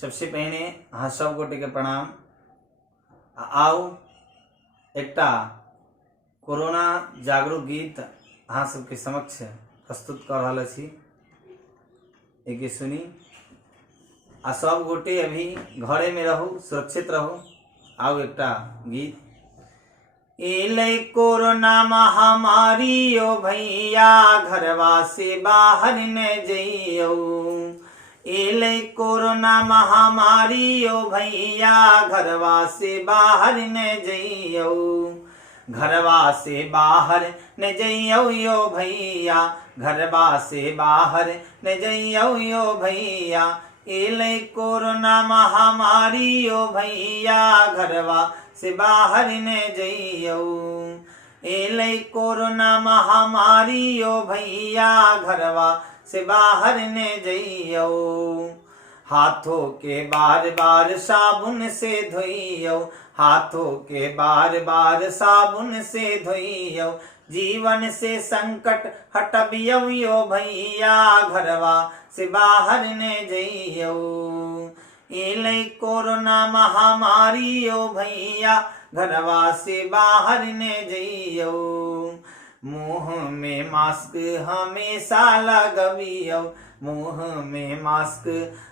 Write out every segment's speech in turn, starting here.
सबसे पहले हाँ सब गोटे के प्रणाम। आओ एकटा कोरोना जागरूक गीत अहाँ सबके समक्ष प्रस्तुत कर रहा छी। एक सुनी आ सब गोटे अभी घरे में रहू, सुरक्षित रहू। आओ एकटा गीत। एलै कोरोना महामारी ओ भैया, घरवा से बाहर न जइयो। एलै कोरोना महामारी ओ भैया, घरवा से बाहर न जइयो। घरवा से बाहर न जइयो यो भैया, घरवा से बाहर न जइयो यो भैया। एलै कोरोना महामारी ओ भैया, घरवा से बाहर न जइयो। एलै कोरोना महामारी ओ भैया, घरवा से बाहर न जइयो। हाथों के बार बार साबुन से धोइयो, हाथों के बार बार साबुन से धोइयो। जीवन से संकट हटबियो यो भैया, घरवा से बाहर न जइयो। एलै कोरोना महामारी ओ भैया, घरवा से बाहर न जइयो। मुँह में मास्क हमेशा लगबियो, मुँह में मास्क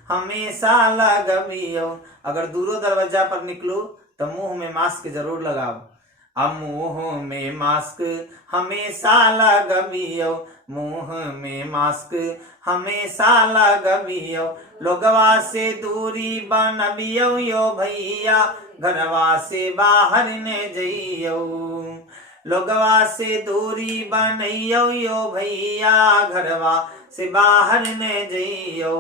हमेशा लगबियो। अगर दूरो दरवाजा पर निकलो तो मुँह में मास्क जरूर लगाओ। अब मुँह में मास्क हमेशा लगबियो, मुँह में मास्क हमेशा लगबियो। लोगवा से दूरी बनबियो यो भैया, घरवा से बाहर न जइयो। लोगवा से दूरी बनइयो यो भैया, घरवा से बाहर न जइयो।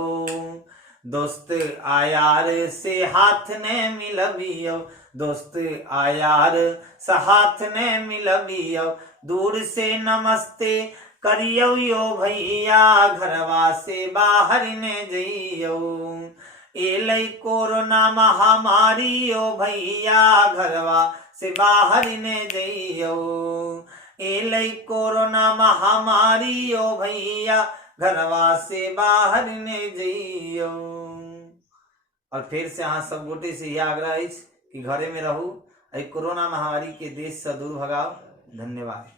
दोस्त आयार से हाथ न मिलबियो, दोस्त आयार से हाथ न मिलबियो। दूर से नमस्ते करियो यो भैया, घरवा से बाहर न जइयो। एलै कोरोना महामारी ओ भैया, घरवा से बाहर न जइयो। एलै कोरोना महामारी ओ भैया, घरवा से बाहर न जइयो। और फिर से अहाँ सब गोटे से यह आग्रह है कि घरे में रहू, कोरोना महामारी के देश से दूर भगाओ। धन्यवाद।